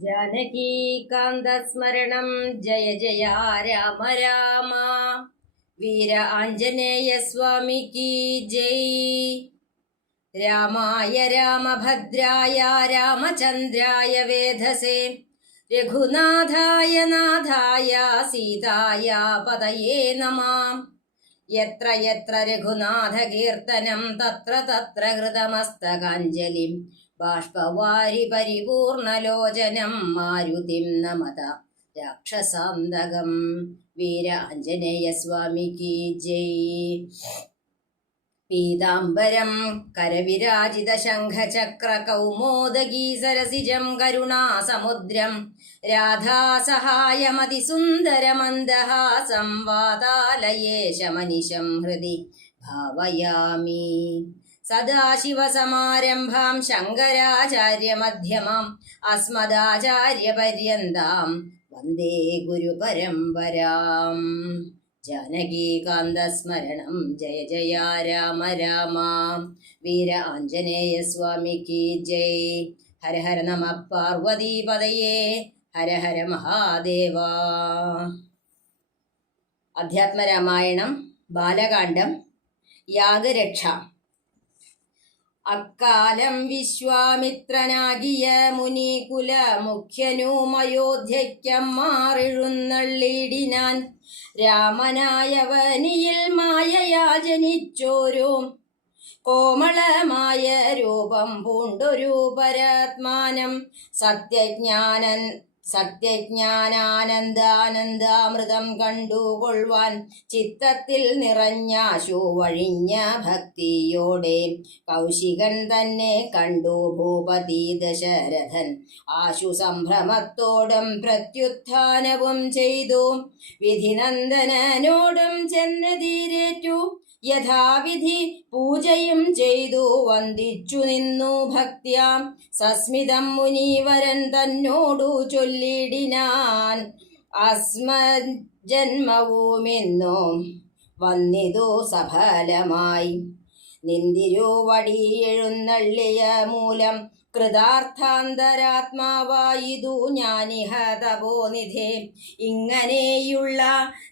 ജാനകീകാന്തസ്മരണം ജയ ജയ രാമ രാമ വീര ആഞ്ജനേയ സ്വാമിക്ക് ജയ് രാമായ രാമഭദ്രായ രാമചന്ദ്രായ വേധസേ രഘുനാഥായ നാഥായ സീതായ പതയേ നമാം യത്ര യത്ര രഘുനാഥകീർത്തനം തത്ര തത്ര ഹൃതമസ്തകാഞ്ജലിം ബാഷ്പവാരി പരിപൂർണലോചനം മാരുതിം നമത. രാക്ഷസാന്തകം വീരാഞ്ജനേയ സ്വാമിക്ക് ജയ്. പീതാംബരം കരവിരാജിത ശംഖചക്ര കൗമോദഗീ സരസിജം കരുണാസമുദ്രം. രാധാസഹായമതിസുന്ദരമന്ദഹാസം വാതാലയേശമനിശം ഹൃദി ഭാവയാമി. സദാശിവസമാരംഭാം ശങ്കരാചാര്യമധ്യമാം അസ്മദാചാര്യപര്യന്താം വന്ദേ ഗുരുപരമ്പരാം. ജാനകീകാന്തസ്മരണം ജയ ജയ രാമ രാമ. വീര ആഞ്ജനേയ സ്വാമിക്ക് ജയ്. ഹര ഹര നമ പാർവതീപതയേ ഹര ഹര മഹാദേവ. അധ്യാത്മരാമായണം ബാലകാന്ഡം യാഗരക്ഷ. അക്കാലം വിശ്വാമിത്രനാകിയ മുനികുല മുഖ്യനുമയോധ്യയ്ക്കം മാറിഴുന്നള്ളിടിനാൻ രാമനായവനിയിൽ മായയാ ജനിച്ചോരോ. കോമളമായ രൂപം പൂണ്ടൊരു പരാത്മാനം സത്യജ്ഞാനൻ സത്യജ്ഞാനാനന്ദാനന്ദാമൃതം കണ്ടുകൊള്ളുവാൻ ചിത്തത്തിൽ നിറഞ്ഞാശു വഴിഞ്ഞ ഭക്തിയോടെ കൗശികൻ തന്നെ കണ്ടു ഭൂപതി ദശരഥൻ. ആശു സംഭ്രമത്തോടും പ്രത്യുത്ഥാനവും ചെയ്തു. വിധിനന്ദനോടും ചെന്നെതിരേറ്റു യഥാവിധി പൂജയും ചെയ്തു വന്ദിച്ചു നിന്നു ഭക്ത്യാം. സസ്മിതം മുനീവരൻ തന്നോടു ചൊല്ലിടിനാൻ. അസ്മജന്മവുമെന്നു വന്നിതു സഫലമായി. നിന്തിരുവടി എഴുന്നള്ളിയ മൂലം കൃതാർത്ഥാന്തരാത്മാവായിതു ഞാനിഹ തപോനിധേ ഇങ്ങനെയുള്ള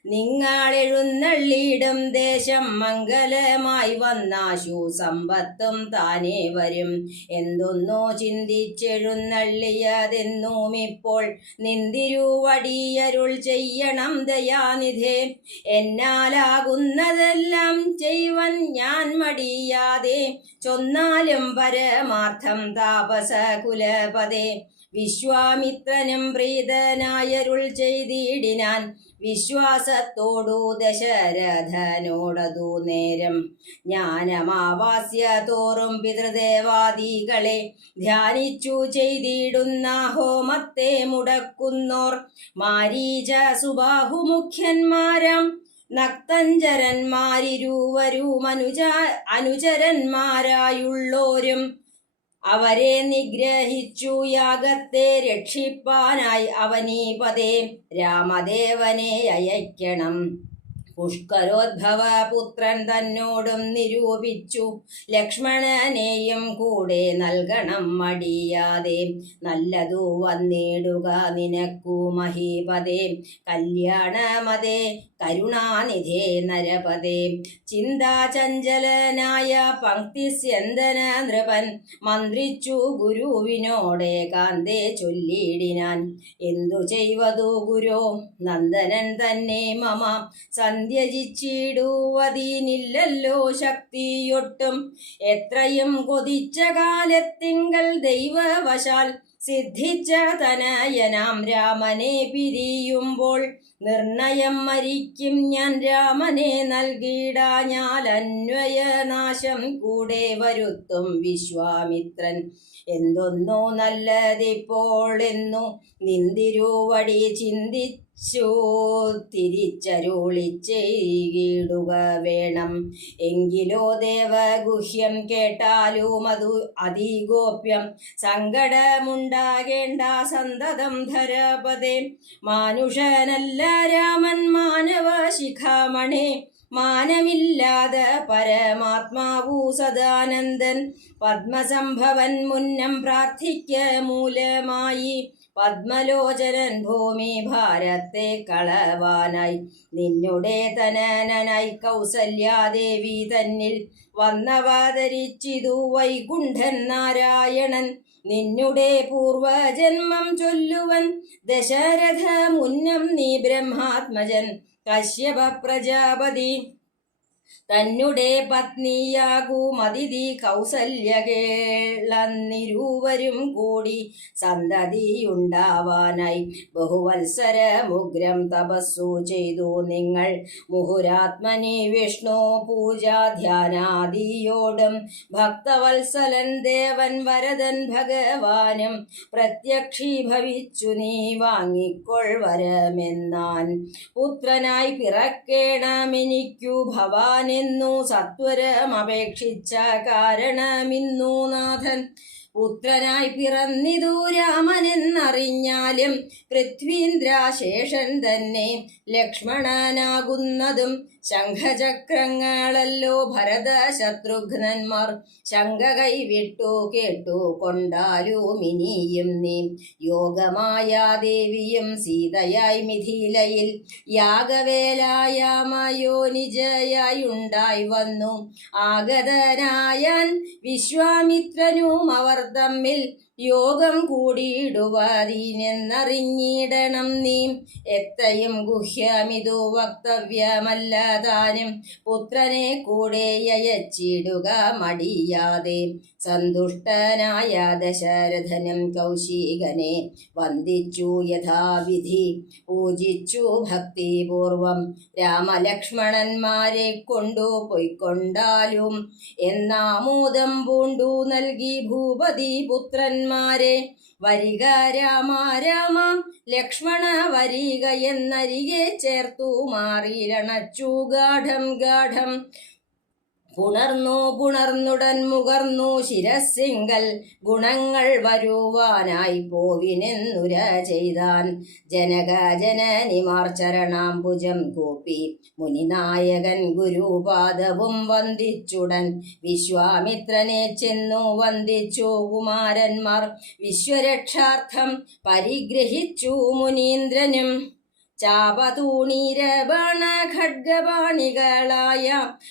നിങ്ങളെഴുന്നള്ളിയിടും ദേശം മംഗലമായി വന്നാശു സമ്പത്തും താനേ വരും. എന്തൊന്നോ ചിന്തിച്ചെഴുന്നള്ളിയതെന്നും ഇപ്പോൾ നിന്തിരുവടിയരുൾ ചെയ്യണം ദയാനിധേ എന്നാലാകുന്നതെല്ലാം ചെയ്വൻ ഞാൻ മടിയാതെ. ചൊന്നാലും പരമാർത്ഥം താപസ കുലപതേ വിശ്വാമിത്രനും പ്രീതനായരുൾ ചെയ്തിടിനാൻ വിശ്വാസത്തോടു ദശരഥനോടതു നേരം. ജ്ഞാനമാവാസ്യ തോറും പിതൃദേവാദികളെ ധ്യാനിച്ചു ചെയ്തിടുന്ന ഹോമത്തെ മുടക്കുന്നോർ മാരീച സുബാഹുമുഖ്യന്മാരാം. നക്തഞ്ചരന്മാരിരുവരും അനുജ അനുചരന്മാരായുള്ളോരും അവരെ നിഗ്രഹിച്ചു യാഗത്തെ രക്ഷിപ്പാനായി അവനീപതേ രാമദേവനെ അയക്കണം. പുഷ്കരോദ്ഭവ പുത്രൻ തന്നോടും നിരൂപിച്ചു. ലക്ഷ്മണനെയും കൂടെ നൽകണം മടിയാതെ. നല്ലതു വന്നിടുക നിനക്കു മഹീപതേ കല്യാണമതേ കരുണാനിധേ നരപതേ. ചിന്താചഞ്ചലനായ പങ്ക്തിസ്യന്തന നൃപൻ. മന്ത്രിച്ചു ഗുരുവിനോടെ കാന്തേ ചൊല്ലിടിനാൻ എന്തു ചെയ്വതു ഗുരോ? നന്ദനൻ തന്നെ മമ. സന്ധ്യജിച്ചിടുവതീനില്ലല്ലോ ശക്തിയൊട്ടും. എത്രയും കൊതിച്ച കാലത്തിങ്കൽ ദൈവവശാൽ സിദ്ധിച്ച തനയനാം രാമനെ പിരിയുമ്പോൾ നിർണയം മരിക്കും ഞാൻ രാമനെ നൽകിയിടാഞ്ഞാൽ അന്വയനാശം കൂടെ വരുത്തും വിശ്വാമിത്രൻ. എന്തൊന്നോ നല്ലതിപ്പോൾ എന്നു നിന്തിരുവടി ചിന്തിച്ചു തിരിച്ചരുളി ചെയ്യിടുക വേണം. എങ്കിലോ ദേവഗുഹ്യം കേട്ടാലും അതു അതിഗോപ്യം. സങ്കടമുണ്ടാകേണ്ട സന്തതം ധരപതേ മാനുഷനല്ല രാമൻ മാനവ ശിഖാമണേ മാനമില്ലാതെ പരമാത്മാവു സദാനന്ദൻ. പത്മസംഭവൻ മുന്നം പ്രാർത്ഥിക്ക മൂലമായി. പത്മലോചനൻ ഭൂമി ഭാരത്തെ കളവാനായി. നിന്നുടെ തനനായി കൗസല്യാദേവി തന്നിൽ വന്നവാതരിച്ചിതു വൈകുണ്ഠൻ നാരായണൻ. നിന്നുടെ പൂർവജന്മം ചൊല്ലുവൻ ദശരഥ മുന്നം നീ ബ്രഹ്മാത്മജൻ. കശ്യപ പ്രജാപതി തന്നെ പത്നിയാകൂ മതിഥി കൗസല്യകേളന്നിരുവരും കൂടി സന്തതിയുണ്ടാവാനായി. ബഹുവത്സരമുഗ്രം തപസ്സു ചെയ്തു നിങ്ങൾ. മുഹുരാത്മനി വിഷ്ണു പൂജാധ്യാനാദിയോടും ഭക്തവത്സലൻ ദേവൻ വരദൻ ഭഗവാനും പ്രത്യക്ഷീഭവിച്ചു നീ വാങ്ങിക്കൊൾ വരമെന്നാൻ. പുത്രനായി പിറക്കേണമെനിക്കു ഭവാനെന്നു സത്വരം അപേക്ഷിച്ച കാരണമിന്നു നാഥൻ. പുത്രനായി പിറന്നിതു രാമനെന്നറിഞ്ഞാലും പൃഥ്വീന്ദ്രാശേഷൻ തന്നെ ലക്ഷ്മണനാകുന്നതും ശംഖചക്രങ്ങളല്ലോ ഭരത ശത്രുഘ്നന്മാർ ശംഖ കൈവിട്ടു കേട്ടു കൊണ്ടാലും ഇനിയും നീ. യോഗമായ ദേവിയും സീതയായി മിഥിലയിൽ. യാഗവേലായാമയോ നിജയായുണ്ടായി വന്നു. ആഗതനായാൻ വിശ്വാമിത്രനും അവർ തമ്മിൽ യോഗം കൂടിയിടുവാതിനെന്നറിഞ്ഞിടണം നീ. എത്തയും ഗുഹ്യമിതു വക്തവ്യമല്ല താനും പുത്രനെ കൂടെ അയച്ചിടുക മടിയാതെ. സന്തുഷ്ടനായ ദശരഥനും കൗശികനെ വന്ദിച്ചു യഥാവിധി. പൂജിച്ചു ഭക്തിപൂർവം രാമലക്ഷ്മണന്മാരെ കൊണ്ടു പൊയ്ക്കൊണ്ടാലും എന്നാമോദം പൂണ്ടു നൽകി ഭൂപതി പുത്രന്മാരെ വരിക രാമ രാമ ലക്ഷ്മണ വരിക എന്നരികെ ചേർത്തു മാറിയിരണച്ചു ഗാഠം ഗാഠം പുണർന്നു പുണർന്നുടൻ മുകർന്നു ശിരസിങ്കൽ ഗുണങ്ങൾ വരുവാനായി പോവിനെന്നുര ചെയ്താൻ. ജനക ജനനിമാർ ചരണാംബുജം കൂപ്പി. മുനിനായകൻ ഗുരുപാദവും വന്ദിച്ചുടൻ. വിശ്വാമിത്രനെ ചെന്നു വന്ദിച്ചു കുമാരന്മാർ. വിശ്വരക്ഷാർത്ഥം പരിഗ്രഹിച്ചു മുനീന്ദ്രനും. ചാപതൂണീരബണ ഖഡ്ഗപാണികളായ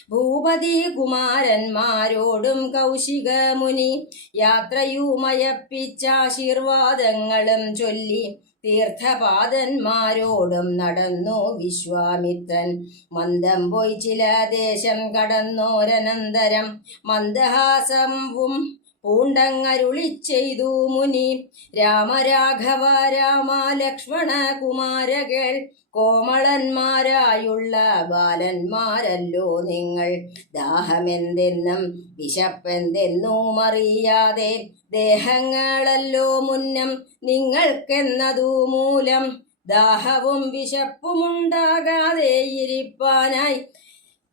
ഭൂപതി കുമാരന്മാരോടും കൗശിക മുനി യാത്രയുമയപ്പിച്ചാശീർവാദങ്ങളും ചൊല്ലി തീർത്ഥപാദന്മാരോടും നടന്നു വിശ്വാമിത്രൻ. മന്ദം പോയി ചില ദേശം കടന്നോരനന്തരം മന്ദഹാസവും പൂണ്ടങ്ങരുളി ചെയ്തു മുനി. രാമരാഘവ രാമ ലക്ഷ്മണ കുമാരകൾ കോമളന്മാരായുള്ള ബാലന്മാരല്ലോ നിങ്ങൾ. ദാഹമെന്തെന്നും വിശപ്പെന്തെന്നും അറിയാതെ ദേഹങ്ങളല്ലോ മുന്നം നിങ്ങൾക്കെന്നതു മൂലം ദാഹവും വിശപ്പുമുണ്ടാകാതെ ഇരിപ്പാനായി.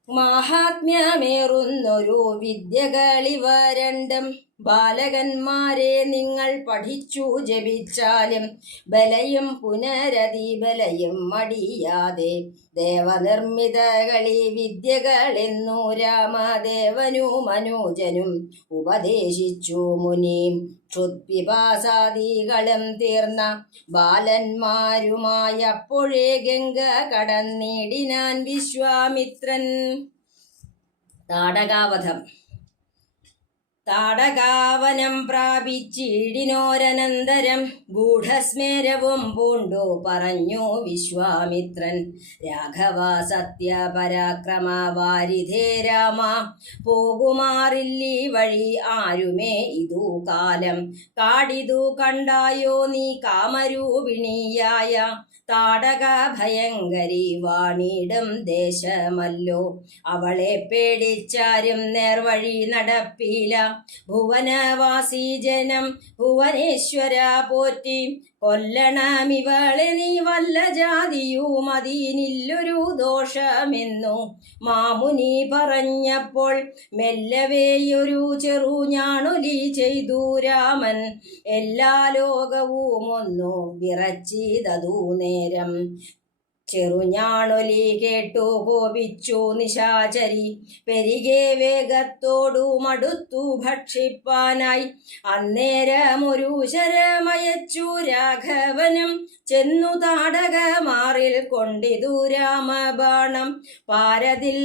മാഹാത്മ്യമേറുന്നൊരു വിദ്യകളിവ രണ്ടും ബാലകന്മാരെ നിങ്ങൾ പഠിച്ചു ജപിച്ചാലും ബലയും പുനരതിബലയും മടിയാതെ ദേവനിർമ്മിതകളി വിദ്യകളെന്നു രാമദേവനു മനോജനും ഉപദേശിച്ചു മുനി. ക്ഷുദ്പിപാസാദികളും തീർന്ന ബാലന്മാരുമായപ്പോഴേ ഗംഗ കടന്നിടിനാൻ വിശ്വാമിത്രൻ. താടകാവധം താടകാവനം പ്രാപിച്ചിടിനോരനന്തരം ഗൂഢസ്മേരവും പൂണ്ടു പറഞ്ഞു വിശ്വാമിത്രൻ. രാഘവ സത്യപരാക്രമ വാരിധേ രാമ പോകുമാറില്ലീ വഴി ആരുമേ ഇതു കാലം. കാടിതു കണ്ടായോ നീ കാമരൂപിണിയായ താടക ഭയങ്കരി വാണിടും ദേശമല്ലോ. അവളെ പേടിച്ചാരും നേർവഴി നടപ്പില. ഭുവനവാസി ജനം ഭുവനേശ്വര പോറ്റി. കൊല്ലണമിവളെ നീ വല്ല ജാതിയും അതിനില്ലൊരു ദോഷമെന്നു മാമുനി പറഞ്ഞപ്പോൾ മെല്ലവേയൊരു ചെറു ഞാണൊലി ചെയ്തു രാമൻ. എല്ലാ ലോകവും ഒന്നു വിറച്ചിതതു നേരം ചെറുഞാണൊലി കേട്ടു കോപിച്ചു നിശാചരി. പെരികെ വേഗത്തോടു മടുത്തു ഭക്ഷിപ്പാനായി. അന്നേരമൊരു ശരമയച്ചു രാഘവനും. ചെന്നു താടകമാറിൽ കൊണ്ടിതു രാമബാണം. പാരതിൽ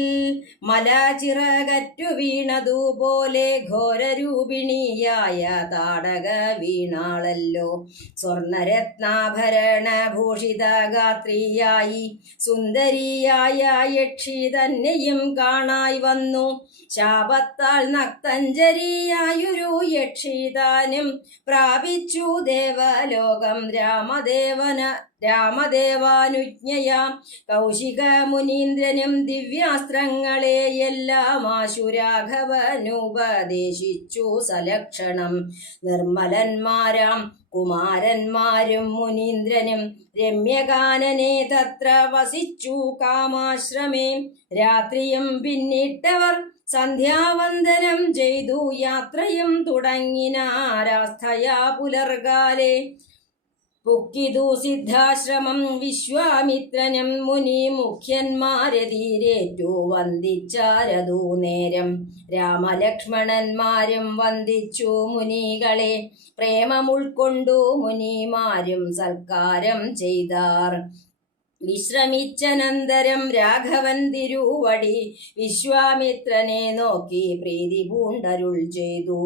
മലചിറകറ്റു വീണതുപോലെ ഘോരരൂപിണിയായ താടക വീണാളല്ലോ. സ്വർണരത്നാഭരണ ഭൂഷിത ഗാത്രിയായി സുന്ദരിയായ യക്ഷി തന്നെയും കാണായി വന്നു. ശാപത്താൽ നക്തഞ്ജരിയായൊരു യക്ഷിതാനും പ്രാപിച്ചു. ദേവലോകം രാമദേവന രാമദേവാനുജ്ഞയാം. കൗശിക മുനീന്ദ്രനും ദിവ്യാസ്ത്രങ്ങളെ എല്ലാം ആശുരാഘവനുപദേശിച്ചു സലക്ഷണം നിർമ്മലന്മാരാം കുമാരന്മാരും മുനീന്ദ്രനും രമ്യകാനനെ തത്ര വസിച്ചു കാമാശ്രമേ. രാത്രിയും പിന്നിട്ടവർ സന്ധ്യാവന്ദനം ചെയ്തു യാത്രയും തുടങ്ങിനാരാസ്ഥയാ പുലർകാലെ. പുക്കിതു സിദ്ധാശ്രമം വിശ്വാമിത്രനും മുനി മുഖ്യന്മാരെ തീരേറ്റു വന്ദിച്ചാരതു നേരം. രാമലക്ഷ്മണന്മാരും വന്ദിച്ചു മുനികളെ. പ്രേമമുൾക്കൊണ്ടു മുനിമാരും സൽക്കാരം ചെയ്താർ. വിശ്രമിച്ചനന്തരം രാഘവൻ തിരുവടി വിശ്വാമിത്രനെ നോക്കി പ്രീതി പൂണ്ടരുൾ ചെയ്തു.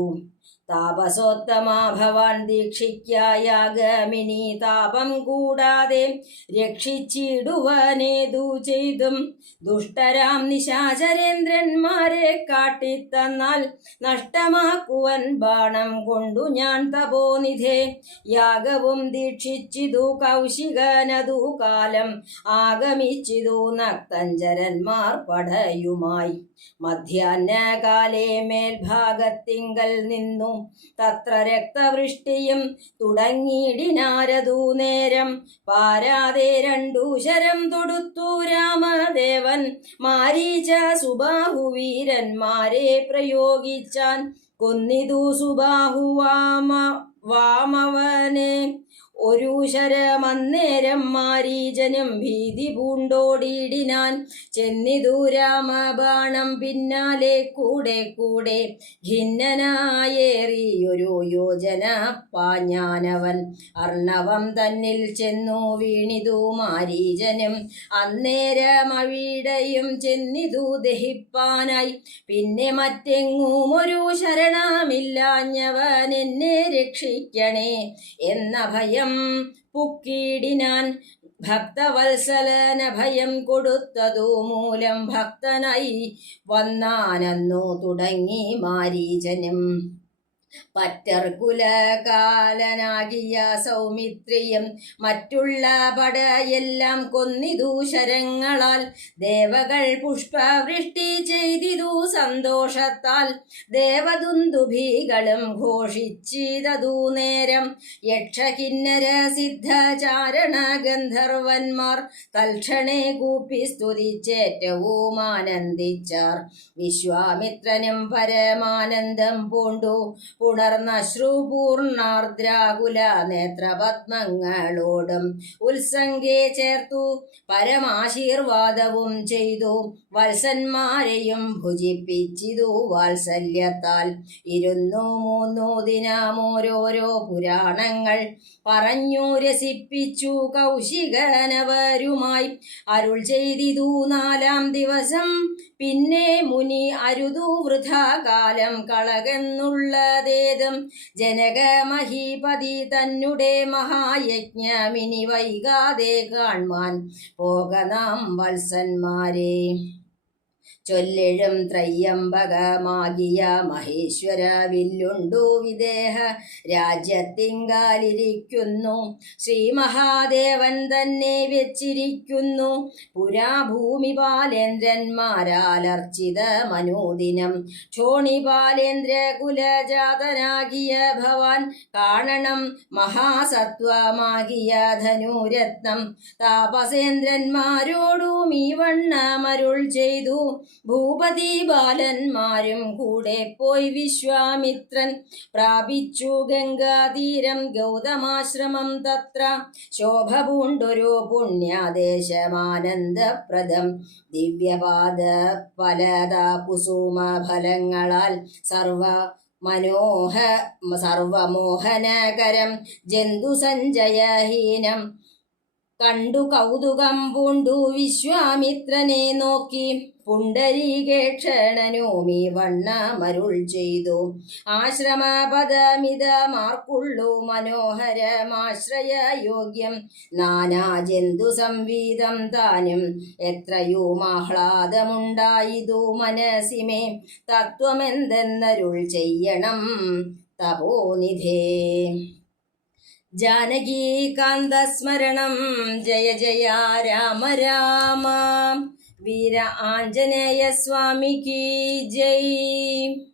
താപസോത്തമാ ഭവാൻ ദീക്ഷിക്കായാഗമിനി. താപം കൂടാതെ രക്ഷിച്ചിടുവാനേതു ചെയ്തും. ദുഷ്ടരാം നിശാചരേന്ദ്രന്മാരെ കാട്ടിത്തന്നാൽ നഷ്ടമാക്കുവൻ ബാണം കൊണ്ടു ഞാൻ തപോനിധേ. യാഗവും ദീക്ഷിച്ചിതു കൗശികനതു കാലം ആഗമിച്ചിതു നക്തഞ്ചരന്മാർ പടയുമായി. മധ്യാഹ്നകാലേ മേൽഭാഗത്തിങ്കൽ നിന്നു തത്ര രക്തവൃഷ്ടിയും തുടങ്ങിയിടിനാരതൂ നേരം പാരാതെ രണ്ടു ശരം തൊടുത്തു രാമദേവൻ. മാരീച സുബാഹുവീരന്മാരെ പ്രയോഗിച്ചാൻ കൊന്നിതു സുബാഹുവാമ വാമവനെ. ഒരു ശരമന്നേരം മാരീജനും ഭീതി പൂണ്ടോടിയിടിനാൻ. ചെന്നിതു രാമബാണം പിന്നാലെ കൂടെ കൂടെ ഖിന്നനായേറിയൊരു യോജന പാഞ്ഞാനവൻ. അർണവം തന്നിൽ ചെന്നു വീണിതു മാരീജനും. അന്നേരമവിടെയും ചെന്നിതു ദഹിപ്പാനായി. പിന്നെ മറ്റെങ്ങും ഒരു ശരണമില്ലാഞ്ഞവൻ എന്നെ രക്ഷിക്കണേ. എന്ന ഭയം പുക്കിടിനാൻ ഭക്തവത്സലന ഭയം കൊടുത്തതു മൂലം ഭക്തനായി വന്നാനന്നു തുടങ്ങി മാരീചനും പറ്റർകുലകാലനാകിയ സൗമിത്രിയും മറ്റുള്ള പടയെല്ലാം കൊന്നിതു ശരങ്ങളാൽ. ദേവകൾ പുഷ്പവൃഷ്ടി ചെയ്തിതു സന്തോഷത്താൽ. ദേവദുന്ദുഭികളും ഘോഷിച്ചിതതു നേരം. യക്ഷകിന്നര സിദ്ധചാരണ ഗന്ധർവന്മാർ തൽക്ഷണേ കൂപ്പി സ്തുതിച്ചേറ്റവും ആനന്ദിച്ചാർ വിശ്വാമിത്രനും പരമാനന്ദം പൂണ്ടു. ഉണർന്ന ശ്രുപൂർണാർദ്രാകുല നേത്രപത്മങ്ങളോടും ഉത്സംഗെ ചേർത്തു. പരമാശീർവാദവും ചെയ്തു. വത്സന്മാരെയും ഭുജിപ്പിച്ചിതു വാത്സല്യത്താൽ. ഇരുന്നു മൂന്നു ദിനമോരോരോ പുരാണങ്ങൾ പറഞ്ഞു രസിപ്പിച്ചു. കൗശികനവരുമായി അരുൾ ചെയ്തിതു നാലാം ദിവസം. പിന്നെ മുനി അരുതു വൃഥാകാലം കളകെന്നുള്ളതേതും. ജനകമഹീപതി തന്നെ മഹായജ്ഞമിനി വൈകാതെ കാൺമാൻ പോകനാം വത്സന്മാരെ. ചൊല്ലിഴും ത്രയ്യംബകമാകിയ മഹേശ്വര വില്ലുണ്ടു വിദേഹ രാജ്യത്തിങ്കാലിരിക്കുന്നു. ശ്രീ മഹാദേവൻ തന്നെ വെച്ചിരിക്കുന്നു. പുരാഭൂമി ബാലേന്ദ്രന്മാരാലർച്ചിത മനോദിനം. ക്ഷോണിപാലേന്ദ്ര കുലജാതനാകിയ ഭവാൻ കാണണം. മഹാസത്വമാകിയ ധനുരത്നം. താപസേന്ദ്രന്മാരോടും ഈ വണ്ണമരുൾ ചെയ്തു. ഭൂപതി ബാലന്മാരും കൂടെ പോയി വിശ്വാമിത്രൻ പ്രാപിച്ചു ഗംഗാതീരം. ഗൗതമാശ്രമം തത്ര. ശോഭ പൂണ്ടൊരു പുണ്യാദേശമാനന്ദപ്രദം. ദിവ്യപാദ ഫലതാ കുസുമ ഫലങ്ങളാൽ സർവ മനോഹ സർവമോഹനകരം. ജന്തുസഞ്ചയഹീനം കണ്ടു കൗതുകം പൂണ്ടു വിശ്വാമിത്രനെ നോക്കി. പുണ്ടരീകേക്ഷണനോമി വണ്ണമരുൾ ചെയ്തു. ആശ്രമപദമിതമാർക്കുള്ളു മനോഹരമാശ്രയ യോഗ്യം നാനാ ജന്തു സംവീതം താനും എത്രയോ ആഹ്ലാദമുണ്ടായിതു മനസ്സിമേ. തത്വമെന്തെന്നരുൾ ചെയ്യണം തപോനിധേ. ജാനകീകാന്തസ്മരണം. ജയ ജയ രാമ രാമ. വീര ആഞ്ജനേയ സ്വാമിക്ക് ജയ്.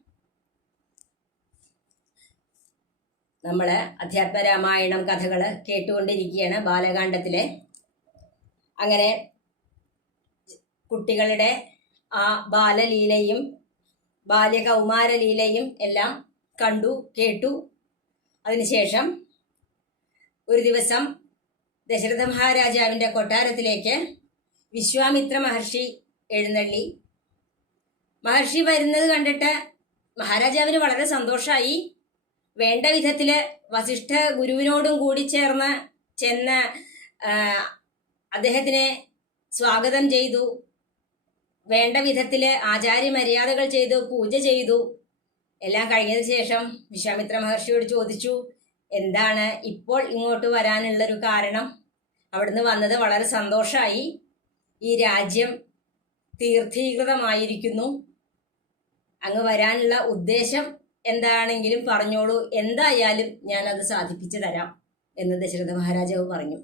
നമ്മൾ അധ്യാത്മരാമായണം കഥകൾ കേട്ടുകൊണ്ടിരിക്കുകയാണ് ബാലകാണ്ഡത്തിലെ. അങ്ങനെ കുട്ടികളുടെ ആ ബാലലീലയും ബാല്യകൗമാരലീലയും എല്ലാം കണ്ടു കേട്ടു. അതിനുശേഷം ഒരു ദിവസം ദശരഥ മഹാരാജാവിന്റെ കൊട്ടാരത്തിലേക്ക് വിശ്വാമിത്ര മഹർഷി എഴുന്നള്ളി. മഹർഷി വരുന്നത് കണ്ടിട്ട് മഹാരാജാവിന് വളരെ സന്തോഷമായി വേണ്ട വിധത്തിൽ വസിഷ്ഠ ഗുരുവിനോടും കൂടി ചേർന്ന് ചെന്ന് അദ്ദേഹത്തിനെ സ്വാഗതം ചെയ്തു. വേണ്ട വിധത്തിൽ ആചാര്യ മര്യാദകൾ ചെയ്തു പൂജ ചെയ്തു. എല്ലാം കഴിഞ്ഞതിന് ശേഷം വിശ്വാമിത്ര മഹർഷിയോട് ചോദിച്ചു എന്താണ് ഇപ്പോൾ ഇങ്ങോട്ട് വരാനുള്ളൊരു കാരണം? അവിടുന്ന് വന്നത് വളരെ സന്തോഷമായി ഈ രാജ്യം തീർത്ഥീകൃതമായിരിക്കുന്നു. അങ്ങ് വരാനുള്ള ഉദ്ദേശം എന്താണെങ്കിലും പറഞ്ഞോളൂ. എന്തായാലും ഞാൻ അത് സാധിപ്പിച്ചു തരാം എന്ന് ദശരഥ മഹാരാജാവ് പറഞ്ഞു.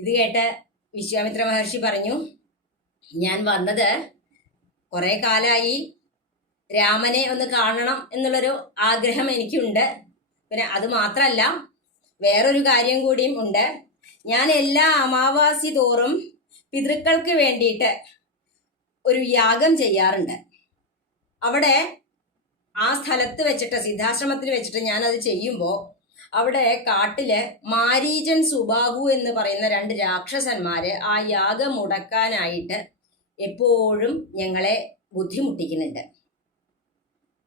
ഇത് കേട്ട വിശ്വാമിത്ര മഹർഷി പറഞ്ഞു ഞാൻ വന്നത് കുറേ കാലമായി രാമനെ ഒന്ന് കാണണം എന്നുള്ളൊരു ആഗ്രഹം എനിക്കുണ്ട്. പിന്നെ അത് മാത്രമല്ല വേറൊരു കാര്യം കൂടിയും ഉണ്ട്. ഞാൻ എല്ലാ അമാവാസി തോറും പിതൃക്കൾക്ക് വേണ്ടിയിട്ട് ഒരു യാഗം ചെയ്യാറുണ്ട്. അവിടെ ആ സ്ഥലത്ത് വെച്ചിട്ട് സിദ്ധാശ്രമത്തിൽ വെച്ചിട്ട് ഞാനത് ചെയ്യുമ്പോൾ അവിടെ കാട്ടിൽ മാരീജൻ സുബാഹു എന്ന് പറയുന്ന രണ്ട് രാക്ഷസന്മാര് ആ യാഗം മുടക്കാനായിട്ട് എപ്പോഴും ഞങ്ങളെ ബുദ്ധിമുട്ടിക്കുന്നുണ്ട്.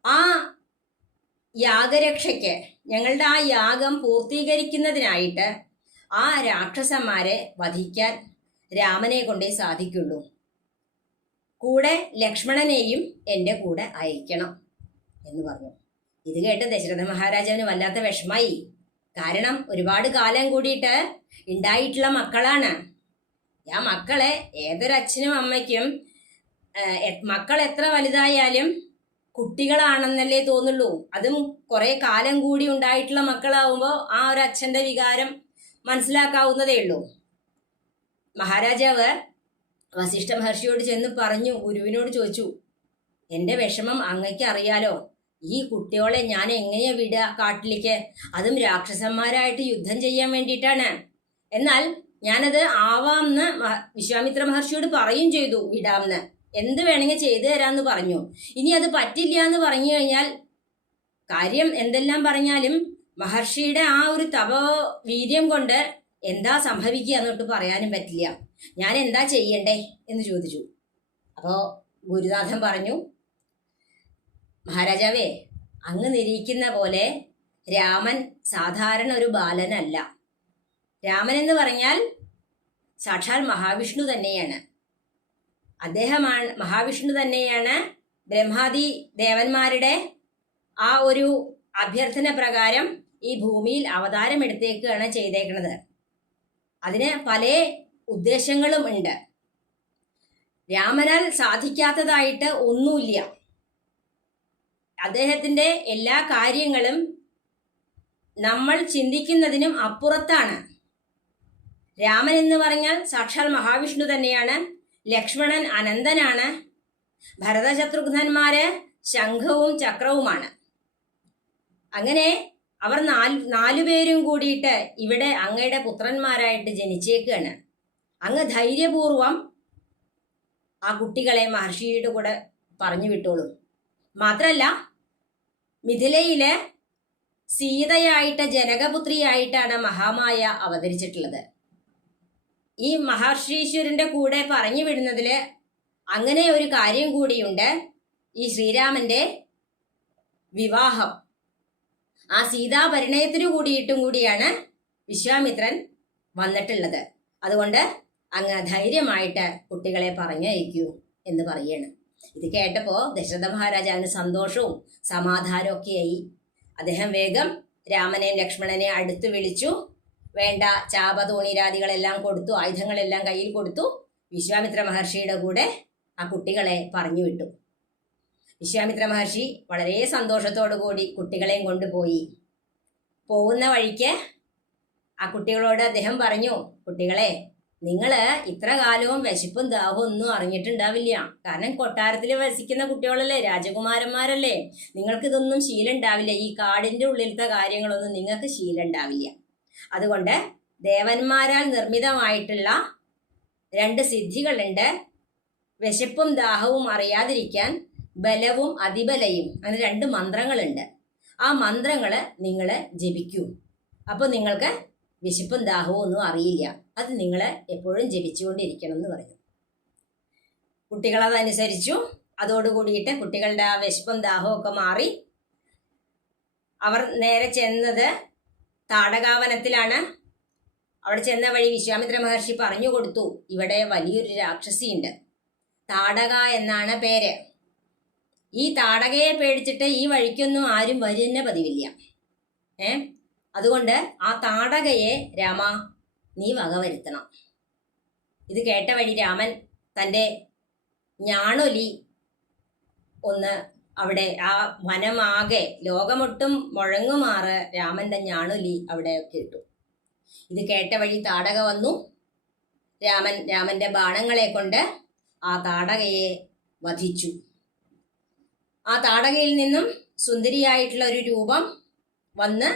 ആ യാഗരക്ഷയ്ക്ക് ഞങ്ങളുടെ ആ യാഗം പൂർത്തീകരിക്കുന്നതിനായിട്ട് ആ രാക്ഷസന്മാരെ വധിക്കാൻ രാമനെ കൊണ്ടേ സാധിക്കുള്ളൂ. കൂടെ ലക്ഷ്മണനെയും എന്റെ കൂടെ അയക്കണം എന്ന് പറഞ്ഞു. ഇത് കേട്ട് ദശരഥ മഹാരാജാവിന് വല്ലാത്ത വിഷമായി. കാരണം ഒരുപാട് കാലം കൂടിയിട്ട് ഉണ്ടായിട്ടുള്ള മക്കളാണ്. ആ മക്കളെ ഏതൊരച്ഛനും അമ്മയ്ക്കും മക്കൾ എത്ര വലുതായാലും കുട്ടികളാണെന്നല്ലേ തോന്നുള്ളൂ. അതും കുറെ കാലം കൂടി ഉണ്ടായിട്ടുള്ള മക്കളാവുമ്പോൾ ആ ഒരു അച്ഛന്റെ വികാരം മനസ്സിലാക്കാവുന്നതേ ഉള്ളൂ. മഹാരാജാവ് വസിഷ്ഠ മഹർഷിയോട് ചെന്ന് പറഞ്ഞു ഗുരുവിനോട് ചോദിച്ചു എന്റെ വിഷമം അങ്ങയ്ക്ക് അറിയാലോ? ഈ കുട്ടികളെ ഞാൻ എങ്ങനെയാ വിടുക കാട്ടിലേക്ക്? അതും രാക്ഷസന്മാരായിട്ട് യുദ്ധം ചെയ്യാൻ വേണ്ടിയിട്ടാണ്. എന്നാൽ ഞാനത് ആവാംന്ന് മ- വിശ്വാമിത്ര മഹർഷിയോട് പറയും ചെയ്തു വിടാംന്ന്. എന്ത് വേണമെങ്കിൽ ചെയ്തു തരാമെന്ന് പറഞ്ഞു. ഇനി അത് പറ്റില്ല എന്ന് പറഞ്ഞു കഴിഞ്ഞാൽ കാര്യം എന്തെല്ലാം പറഞ്ഞാലും മഹർഷിയുടെ ആ ഒരു തപോ വീര്യം കൊണ്ട് എന്താ സംഭവിക്കുക എന്നൊട്ട് പറയാനും പറ്റില്ല. ഞാൻ എന്താ ചെയ്യണ്ടേ എന്ന് ചോദിച്ചു. അപ്പോൾ ഗുരുനാഥൻ പറഞ്ഞു മഹാരാജാവേ അങ്ങ് നിരീക്കുന്ന പോലെ രാമൻ സാധാരണ ഒരു ബാലനല്ല. രാമൻ എന്ന് പറഞ്ഞാൽ സാക്ഷാൽ മഹാവിഷ്ണു തന്നെയാണ്. അദ്ദേഹമാണ് മഹാവിഷ്ണു തന്നെയാണ് ബ്രഹ്മാദി ദേവന്മാരുടെ ആ ഒരു അഭ്യർത്ഥന പ്രകാരം ഈ ഭൂമിയിൽ അവതാരമെടുത്തേക്കാണ് ചെയ്തേക്കുന്നത് അതിന് പല ഉദ്ദേശങ്ങളും ഉണ്ട്. രാമനാൽ സാധിക്കാത്തതായിട്ട് ഒന്നുമില്ല. അദ്ദേഹത്തിന്റെ എല്ലാ കാര്യങ്ങളും നമ്മൾ ചിന്തിക്കുന്നതിനും അപ്പുറത്താണ്. രാമൻ എന്ന് പറഞ്ഞാൽ സാക്ഷാൽ മഹാവിഷ്ണു തന്നെയാണ്. ലക്ഷ്മണൻ അനന്തനാണ്. ഭരതശത്രുഘ്നന്മാര് ശംഖവും ചക്രവുമാണ്. അങ്ങനെ അവർ നാല് നാലുപേരും കൂടിയിട്ട് ഇവിടെ അങ്ങയുടെ പുത്രന്മാരായിട്ട് ജനിച്ചേക്കാണ്. അങ്ങ് ധൈര്യപൂർവം ആ കുട്ടികളെ മഹർഷിയുടെ കൂടെ പറഞ്ഞു വിട്ടോളും. മാത്രല്ല മിഥിലയിലെ സീതയായിട്ട് ജനകപുത്രിയായിട്ടാണ് മഹാമായ അവതരിച്ചിട്ടുള്ളത്. ഈ മഹർഷീശ്വരന്റെ കൂടെ പറഞ്ഞു വിടുന്നതിൽ അങ്ങനെ ഒരു കാര്യം കൂടിയുണ്ട്. ഈ ശ്രീരാമന്റെ വിവാഹം. ആ സീതാപരിണയത്തിനു കൂടിയിട്ടും കൂടിയാണ് വിശ്വാമിത്രൻ വന്നിട്ടുള്ളത്. അതുകൊണ്ട് അങ്ങ് ധൈര്യമായിട്ട് കുട്ടികളെ പറഞ്ഞയക്കൂ എന്ന് പറയാണ്. ഇത് കേട്ടപ്പോൾ ദശരഥ മഹാരാജാവിന് സന്തോഷവും സമാധാനവും ഒക്കെയായി അദ്ദേഹം വേഗം രാമനെ ലക്ഷ്മണനെ അടുത്ത് വിളിച്ചു. വേണ്ട ചാപതോണിരാദികളെല്ലാം കൊടുത്തു ആയുധങ്ങളെല്ലാം കയ്യിൽ കൊടുത്തു. വിശ്വാമിത്ര മഹർഷിയുടെ കൂടെ ആ കുട്ടികളെ പറഞ്ഞു വിട്ടു. വിശ്വാമിത്ര മഹർഷി വളരെ സന്തോഷത്തോടു കൂടി കുട്ടികളെയും കൊണ്ടുപോയി. പോകുന്ന വഴിക്ക് ആ കുട്ടികളോട് അദ്ദേഹം പറഞ്ഞു കുട്ടികളെ നിങ്ങൾ ഇത്ര കാലവും വിശപ്പും ദാഹവും ഒന്നും അറിഞ്ഞിട്ടുണ്ടാവില്ല. കാരണം കൊട്ടാരത്തിൽ വസിക്കുന്ന കുട്ടികളല്ലേ രാജകുമാരന്മാരല്ലേ. നിങ്ങൾക്ക് ഇതൊന്നും ശീലം ഉണ്ടാവില്ല ഈ കാടിന്റെ ഉള്ളിലത്തെ കാര്യങ്ങളൊന്നും നിങ്ങൾക്ക് ശീലം ഉണ്ടാവില്ല അതുകൊണ്ട് ദേവന്മാരാൽ നിർമ്മിതമായിട്ടുള്ള രണ്ട് സിദ്ധികളുണ്ട്. വിശപ്പും ദാഹവും അറിയാതിരിക്കാൻ ബലവും അതിബലയും അങ്ങനെ രണ്ട് മന്ത്രങ്ങളുണ്ട്. ആ മന്ത്രങ്ങൾ നിങ്ങൾ ജപിക്കൂ. അപ്പോൾ നിങ്ങൾക്ക് വിശപ്പും ദാഹവും ഒന്നും അറിയില്ല. അത് നിങ്ങൾ എപ്പോഴും ജപിച്ചുകൊണ്ടിരിക്കണം എന്ന് പറയും കുട്ടികൾ അതനുസരിച്ചു അതോടുകൂടിയിട്ട് കുട്ടികളുടെ ആ വിശപ്പും ദാഹവും ഒക്കെ മാറി. അവർ നേരെ ചെന്നത് താടകാവനത്തിലാണ്. അവിടെ ചെന്ന വഴി വിശ്വാമിത്ര മഹർഷി പറഞ്ഞു കൊടുത്തു. ഇവിടെ വലിയൊരു രാക്ഷസിയുണ്ട്. താടക എന്നാണ് പേര്. ഈ താടകയെ പേടിച്ചിട്ട് ഈ വഴിക്കൊന്നും ആരും വരുന്ന പതിവില്ല. ഏ? അതുകൊണ്ട് ആ താടകയെ രാമ നീ വകവരുത്തണം ഇത് കേട്ട വഴി രാമൻ തന്റെ ഞാണൊലി ഒന്ന് അവിടെ ആ വനമാകെ ലോകമൊട്ടും മുഴങ്ങുമാറ് രാമന്റെ ഞാണൊലി അവിടെ കേട്ടു ഇത് കേട്ട വഴി താടക വന്നു. രാമൻ രാമന്റെ ബാണങ്ങളെ കൊണ്ട് ആ താടകയെ വധിച്ചു. ആ താടകയിൽ നിന്നും സുന്ദരിയായിട്ടുള്ള ഒരു രൂപം വന്ന്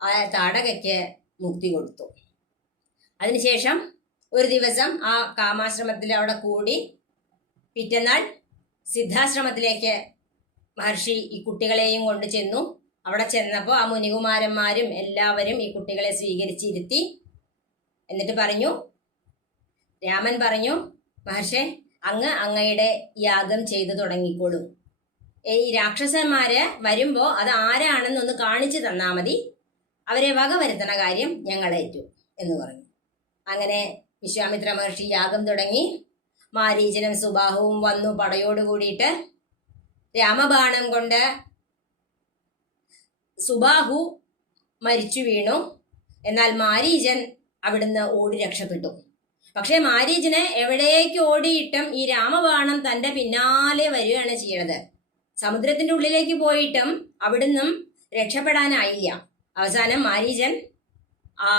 ആ താടകയ്ക്ക് മുക്തി കൊടുത്തു. അതിനുശേഷം ഒരു ദിവസം ആ കാമാശ്രമത്തിൽ അവിടെ കൂടി പിറ്റന്നാൾ സിദ്ധാശ്രമത്തിലേക്ക് മഹർഷി ഈ കുട്ടികളെയും കൊണ്ട് ചെന്നു. അവിടെ ചെന്നപ്പോൾ ആ മുനികുമാരന്മാരും എല്ലാവരും ഈ കുട്ടികളെ സ്വീകരിച്ചിരുത്തി എന്നിട്ട് പറഞ്ഞു രാമൻ പറഞ്ഞു മഹർഷെ അങ്ങ് അങ്ങയുടെ യാഗം ചെയ്തു തുടങ്ങിക്കോളൂ. ഈ രാക്ഷസന്മാര് വരുമ്പോ അത് ആരാണെന്നൊന്ന് കാണിച്ചു തന്നാ മതി. അവരെ വകവരുത്തണ കാര്യം ഞങ്ങൾ ഏറ്റു എന്ന് പറഞ്ഞു. അങ്ങനെ വിശ്വാമിത്ര മഹർഷി യാഗം തുടങ്ങി. മാരീചനും സുബാഹുവും വന്നു പടയോട് കൂടിയിട്ട് രാമബാണം കൊണ്ട് സുബാഹു മരിച്ചു വീണു. എന്നാൽ മാരീചൻ അവിടുന്ന് ഓടി രക്ഷപ്പെട്ടു. പക്ഷേ മാരീചന് എവിടേക്ക് ഓടിയിട്ടും ഈ രാമബാണം തന്റെ പിന്നാലെ വരികയാണ് ചെയ്യണത്. സമുദ്രത്തിന്റെ ഉള്ളിലേക്ക് പോയിട്ടും അവിടുന്നും രക്ഷപ്പെടാനായില്ല. അവസാനം മാരീചൻ ആ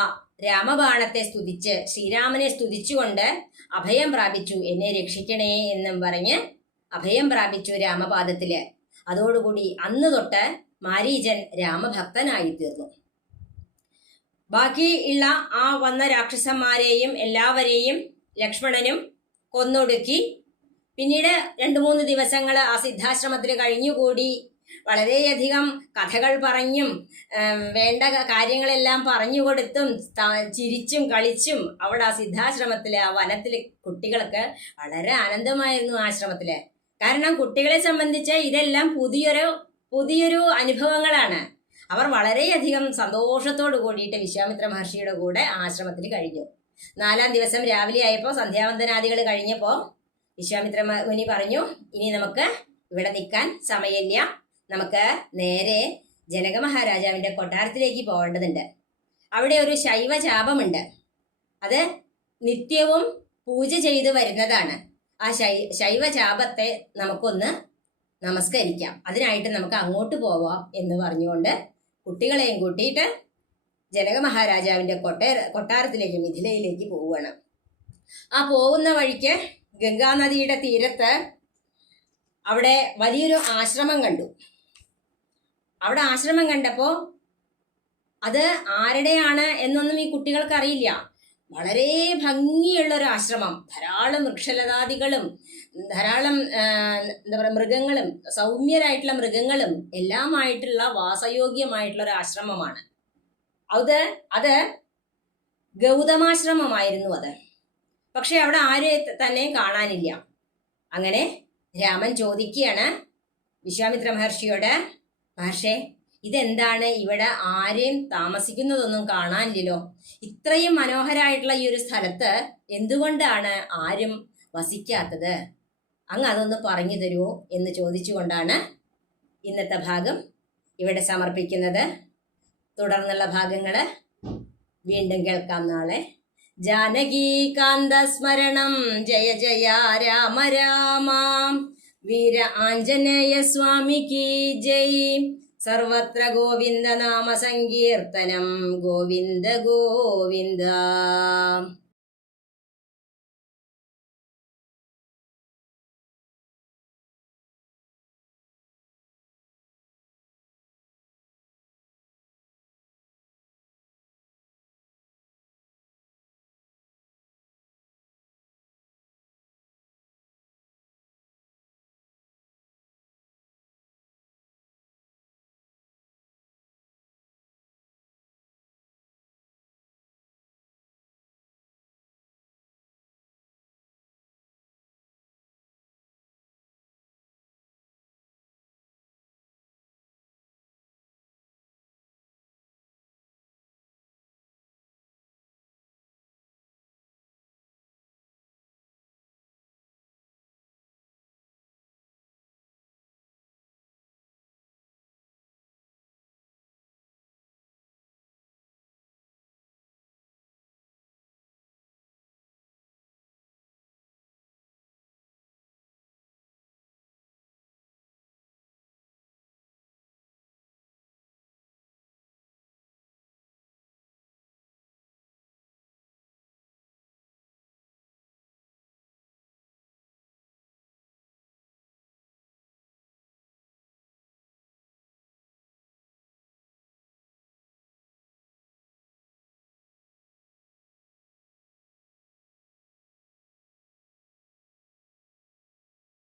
രാമബാണത്തെ സ്തുതിച്ച് ശ്രീരാമനെ സ്തുതിച്ചുകൊണ്ട് അഭയം പ്രാപിച്ചു. എന്നെ രക്ഷിക്കണേ എന്നും പറഞ്ഞ് അഭയം പ്രാപിച്ചു രാമപാദത്തിൽ. അതോടുകൂടി അന്ന് തൊട്ട് മാരീചൻ രാമഭക്തനായി തീർന്നു ബാക്കി ഉള്ള ആ വന്ന രാക്ഷസന്മാരെയും എല്ലാവരെയും ലക്ഷ്മണനും കൊന്നൊടുക്കി പിന്നീട് രണ്ടു മൂന്ന് ദിവസങ്ങൾ ആ സിദ്ധാശ്രമത്തിൽ കഴിഞ്ഞുകൂടി. വളരെയധികം കഥകൾ പറഞ്ഞും വേണ്ട കാര്യങ്ങളെല്ലാം പറഞ്ഞു കൊടുത്തും ചിരിച്ചും കളിച്ചും അവിടെ ആ സിദ്ധാശ്രമത്തിൽ ആ വനത്തിൽ കുട്ടികൾക്ക് വളരെ ആനന്ദമായിരുന്നു ആശ്രമത്തിൽ കാരണം കുട്ടികളെ സംബന്ധിച്ച് ഇതെല്ലാം പുതിയൊരു പുതിയൊരു അനുഭവങ്ങളാണ്. അവർ വളരെയധികം സന്തോഷത്തോടു കൂടിയിട്ട് വിശ്വാമിത്ര മഹർഷിയുടെ കൂടെ ആശ്രമത്തിൽ കഴിഞ്ഞു. നാലാം ദിവസം രാവിലെ ആയപ്പോൾ സന്ധ്യാവന്തനാദികൾ കഴിഞ്ഞപ്പോൾ വിശ്വാമിത്ര മുനി പറഞ്ഞു ഇനി നമുക്ക് ഇവിടെ നിൽക്കാൻ സമയമില്ല. നമുക്ക് നേരെ ജനക മഹാരാജാവിന്റെ കൊട്ടാരത്തിലേക്ക് പോകേണ്ടതുണ്ട്. അവിടെ ഒരു ശൈവ ചാപമുണ്ട് അത് നിത്യവും പൂജ ചെയ്തു വരുന്നതാണ്. ആ ശൈ ശൈവ ചാപത്തെ നമുക്കൊന്ന് നമസ്കരിക്കാം. അതിനായിട്ട് നമുക്ക് അങ്ങോട്ട് പോവാം എന്ന് പറഞ്ഞുകൊണ്ട് കുട്ടികളെയും കൂട്ടിയിട്ട് ജനക മഹാരാജാവിന്റെ കൊട്ടേ കൊട്ടാരത്തിലേക്ക് മിഥിലയിലേക്ക് പോവുകയാണ്. ആ പോകുന്ന വഴിക്ക് ഗംഗാനദിയുടെ തീരത്ത് അവിടെ വലിയൊരു ആശ്രമം കണ്ടു. അവിടെ ആശ്രമം കണ്ടപ്പോൾ അത് ആരുടെയാണ് എന്നൊന്നും ഈ കുട്ടികൾക്ക് അറിയില്ല വളരെ ഭംഗിയുള്ള ഒരു ആശ്രമം. ധാരാളം വൃക്ഷലതാദികളും ധാരാളം എന്താ പറയുക മൃഗങ്ങളും സൗമ്യരായിട്ടുള്ള മൃഗങ്ങളും എല്ലാമായിട്ടുള്ള വാസയോഗ്യമായിട്ടുള്ള ഒരു ആശ്രമമാണ്. അത് അത് ഗൗതമാശ്രമമായിരുന്നു അത്. പക്ഷെ അവിടെ ആരെ തന്നെ കാണാനില്ല. അങ്ങനെ രാമൻ ചോദിക്കുകയാണ് വിശ്വാമിത്ര മഹർഷിയോട് മഹർഷേ ഇതെന്താണ്? ഇവിടെ ആരെയും താമസിക്കുന്നതൊന്നും കാണാനില്ലല്ലോ. ഇത്രയും മനോഹരമായിട്ടുള്ള ഈ ഒരു സ്ഥലത്ത് എന്തുകൊണ്ടാണ് ആരും വസിക്കാത്തത്? അങ്ങ് അതൊന്ന് പറഞ്ഞു തരുമോ എന്ന് ചോദിച്ചുകൊണ്ടാണ് ഇന്നത്തെ ഭാഗം ഇവിടെ സമർപ്പിക്കുന്നത്. തുടർന്നുള്ള ഭാഗങ്ങൾ വീണ്ടും കേൾക്കാം നാളെ. ജാനകീകാന്ത സ്മരണം ജയ ജയ രാമ രാമ. വീര ആഞ്ജനേയ സ്വാമിക്ക് ജയ്. സർവത്ര ഗോവിന്ദ നാമ സങ്കീർത്തനം. ഗോവിന്ദ ഗോവിന്ദ.